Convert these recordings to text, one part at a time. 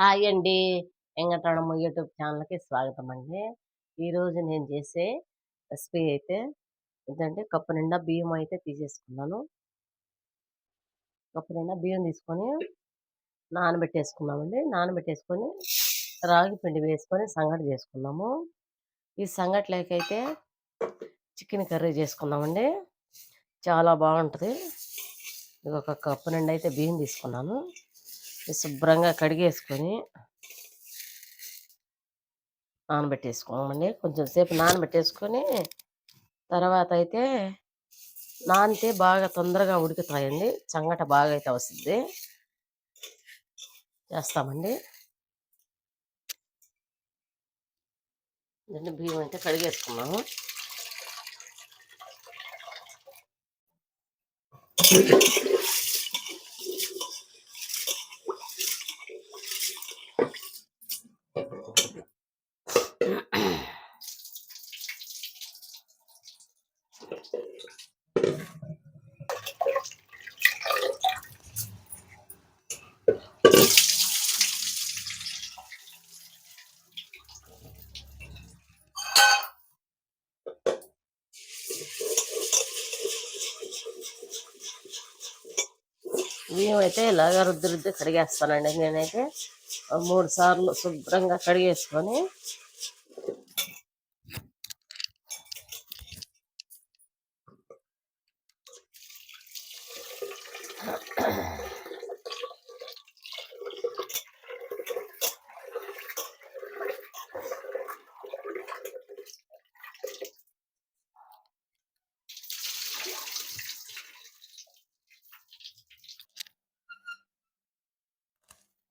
Hi అండి. Venkataramana YouTube ఛానల్కి స్వాగతం అండి ఈరోజు నేను చేసే రెసిపీ అయితే ఏంటంటే కప్పు నిండా బియ్యం అయితే తీసేసుకున్నాను. కప్పు నిండా బియ్యం తీసుకొని నానబెట్టేసుకున్నామండి. నానబెట్టేసుకొని రాగి పిండి వేసుకొని సంగటి చేసుకున్నాము. ఈ సంగటిలోకైతే చికెన్ కర్రీ చేసుకున్నామండి. చాలా బాగుంటుంది. ఇది ఒక కప్పు నిండా అయితే బియ్యం తీసుకున్నాను. శుభ్రంగా కడిగేసుకొని నానబెట్టేసుకోమండి. కొంచెం సేపు నానబెట్టేసుకొని తర్వాత అయితే నానితే బాగా తొందరగా ఉడుకుతాయండి. చంగట బాగా అయితే వస్తుంది చేస్తామండి. బియ్యం అయితే కడిగేసుకున్నాము. బియ్యం అయితే ఇలాగ రుద్ది రుద్ది కడిగేస్తానండి. నేనైతే మూడు సార్లు శుభ్రంగా కడిగేసుకొని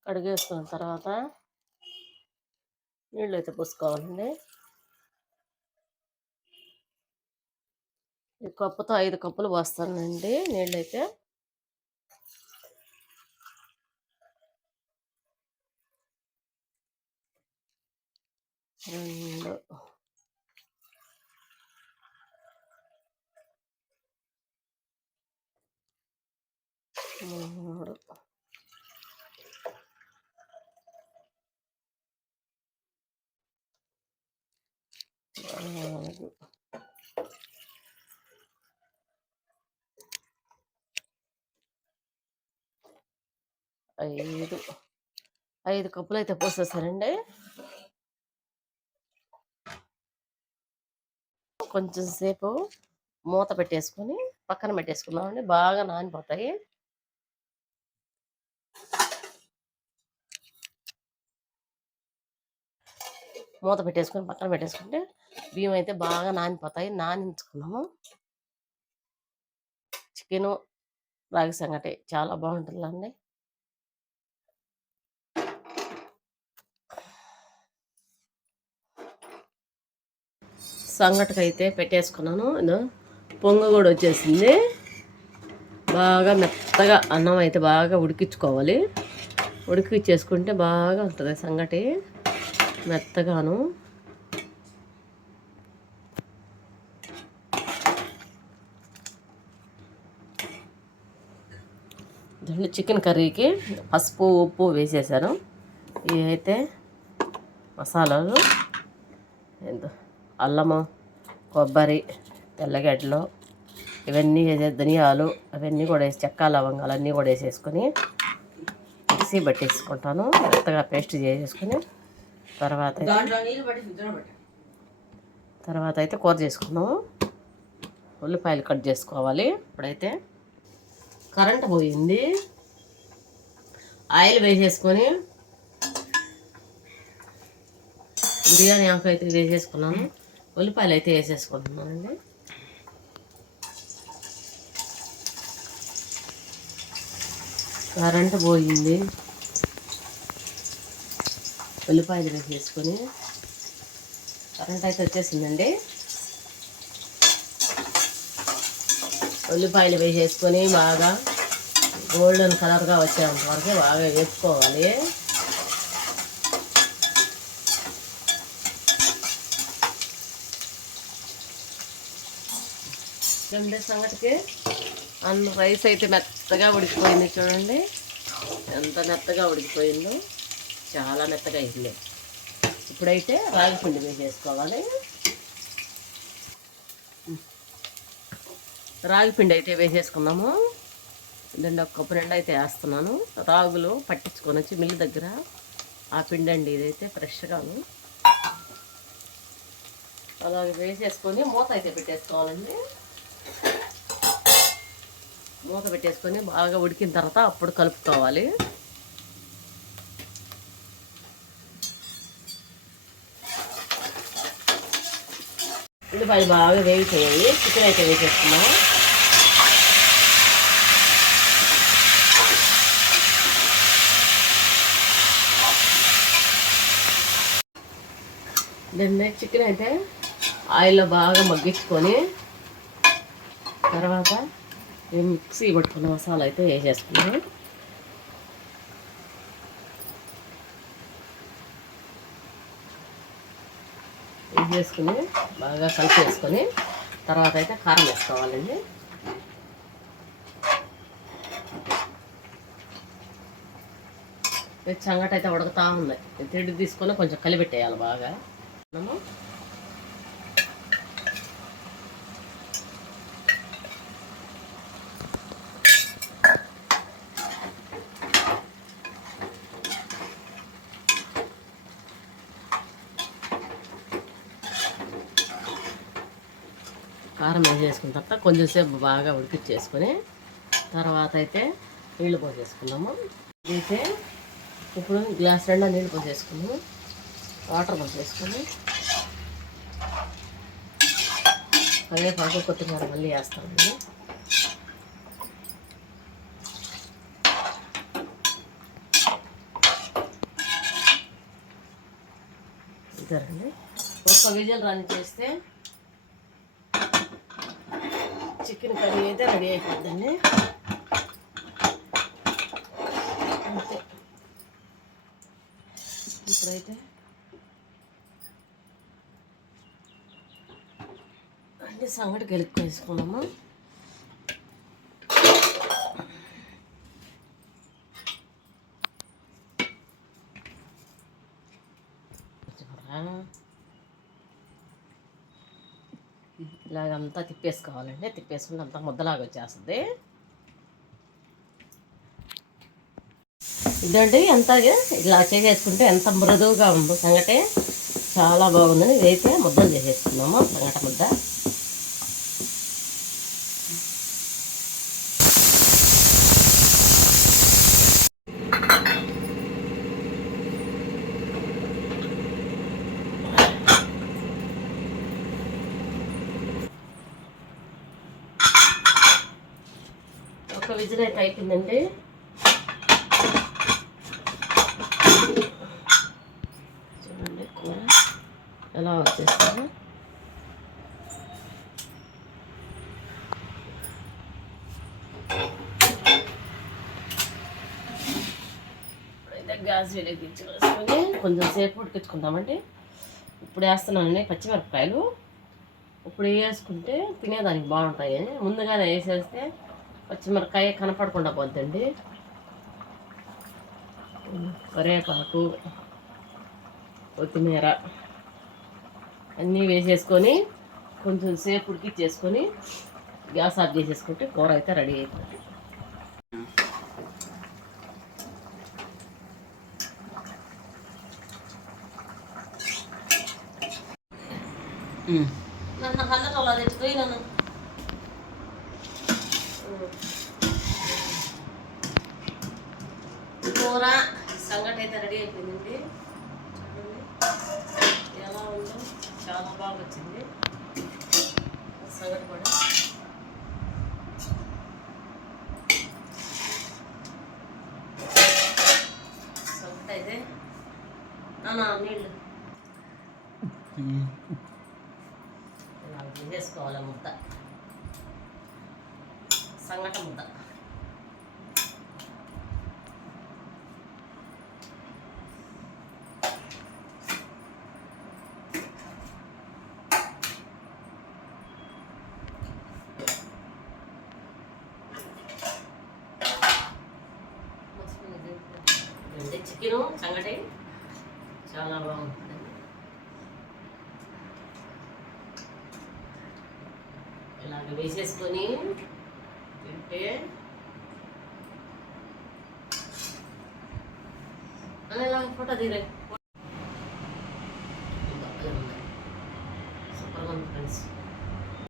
కడిగేసుకున్న తర్వాత నీళ్ళు అయితే పోసుకోవాలండి. ఈ కప్పుతో ఐదు కప్పులు పోస్తానండి నీళ్ళు అయితే రెండు. మూడు. ఐదు. ఐదు కప్పులు అయితే పోసేసారండి కొంచెం సేపు మూత పెట్టేసుకొని పక్కన పెట్టేసుకున్నామండి బాగా నానిపోతాయి. మూత పెట్టేసుకొని పక్కన పెట్టేసుకుంటే బియ్యం అయితే బాగా నానిపోతాయి. నానించుకున్నాము. చికెను రాగి సంగటి చాలా బాగుంటుందండి. సంగటికి అయితే పెట్టేసుకున్నాను. ఇదో పొంగు కూడా వచ్చేసింది. బాగా మెత్తగా అన్నం అయితే బాగా ఉడికించుకోవాలి. ఉడికించేసుకుంటే బాగా ఉంటుంది సంగటి. మెత్తగాను. చికెన్ కర్రీకి పసుపు ఉప్పు వేసేసాను. ఇవి అయితే మసాలాలు. ఎంతో అల్లము కొబ్బరి తెల్లగడ్డలు ఇవన్నీ వేసే ధనియాలు అవన్నీ కూడా వేసి చెక్క లవంగాలు అన్నీ కూడా వేసేసుకొని మిక్సీ పట్టేసుకుంటాను. మెత్తగా పేస్ట్ చేసేసుకొని తర్వాత. తర్వాత అయితే కూర చేసుకుందాము. ఉల్లిపాయలు కట్ చేసుకోవాలి. ఇప్పుడైతే కరెంట్ పోయింది. ఆయిల్ వేసేసుకొని బిర్యానీ ఆకు అయితే వేసేసుకున్నాను. ఉల్లిపాయలు అయితే వేసేసుకుంటున్నానండి. కరెంట్ పోయింది. ఉల్లిపాయలు వేసేసుకొని కరెంట్ అయితే వచ్చేసిందండి. ఉల్లిపాయలు వేసేసుకొని బాగా గోల్డెన్ కలర్గా వచ్చేంత వరకు బాగా వేసుకోవాలి రెండు సంగటికి. అన్న రైస్ అయితే మెత్తగా ఉడికిపోయింది చూడండి. ఎంత మెత్తగా ఉడికిపోయిందో. చాలా మెత్తగా అయింది ఇప్పుడైతే రాగి పిండి వేసేసుకోవాలి. రాగి పిండి అయితే వేసేసుకున్నాము. రెండు ఒక కప్పు నిండా అయితే వేస్తున్నాను. రాగులు పట్టించుకొని వచ్చి మిల్లు దగ్గర ఆ పిండి అండి ఇదైతే ఫ్రెష్గాను అలాగే వేసేసుకొని మూత అయితే పెట్టేసుకోవాలండి. మూత పెట్టేసుకొని బాగా ఉడికిన తర్వాత అప్పుడు కలుపుకోవాలి. ఉల్లిపాయలు బాగా వేగిపోయాయి. చికెన్ అయితే వేసేస్తున్నాము దాన్ని చికెన్ అయితే ఆయిల్లో బాగా మగ్గించుకొని తర్వాత మిక్సీ పట్టుకున్న మసాలా అయితే వేసేసుకున్నాం చేసుకుని బాగా కలిపేసుకొని తర్వాత అయితే కారం వేసుకోవాలండి. చంగటైతే సంగటి అయితే ఉడకతా ఉంది. తిడి తీసుకొని కొంచెం కలిపెట్టేయాలి బాగా. మనము కారం వేసేసుకున్న తర్వాత కొంచెం సేపు బాగా ఉడికిచ్చేసుకొని తర్వాత అయితే నీళ్ళు పోసేసుకున్నాము అయితే ఇప్పుడు గ్లాస్ రెండా నీళ్ళు పోసేసుకున్నాము వాటర్ పోసేసుకొని కరివేపాకు కొత్తిమీర మళ్ళీ వేస్తామండి ఇద్దరండి ఒక్క విజయలు రాని చేస్తే చికెన్ కర్రీ అయితే రెడీ అయిపోద్దండి. అంతే. ఇప్పుడైతే అన్ని సంగటి గెలుపు వేసుకున్నాము ఇలాగంతా తిప్పేసుకోవాలండి. తిప్పేసుకుంటే అంతా ముద్దలాగా వచ్చేస్తుంది. ఇదండి ఎంత ఇలా చేసేసుకుంటే ఎంత మృదువుగా ఉందో. సంగటే చాలా బాగుందని ఇదైతే ముద్దలు చేసేసుకున్నాము. సంగట ముద్ద. ఒక విజిల్ అయితే అయిపోయిందండి. చూడండి కూర ఎలా వచ్చేస్తుందో గ్యాస్ గ్యాస్ వేసుకొని కొంచెం సేపు ఉడికించుకుందామండి. ఇప్పుడు వేస్తున్నానండి పచ్చిమిరపకాయలు. ఇప్పుడు వేసుకుంటే తినేదానికి బాగుంటాయి. ముందుగానే వేసేస్తే పచ్చిమిరపకాయ కనపడకుండా పోద్దండి. కరేపాకు కొత్తిమీర అన్నీ వేసేసుకొని కొంచెం సేపు ఉడికిచ్చేసుకొని గ్యాస్ ఆఫ్ చేసేసుకుంటే కూర అయితే రెడీ అయిపోతుంది. నన్ను కన్నటంలో తెచ్చుకొని నన్ను. కూర సంగటి అయితే రెడీ అయిపోయిందండి. చూడండి. ఎలా ఉందో చాలా బాగా వచ్చింది. సంగటి కూడా. సంగటి అయితే నీళ్ళు. ఇలా వేసుకోవాలి ముద్ద సంగట ముద్ద చికెను సంగటి చాలా బాగుంటుంది. ఇలాగ వేసేసుకొని ઓકે. અને લાવ ફોટા ધીરે.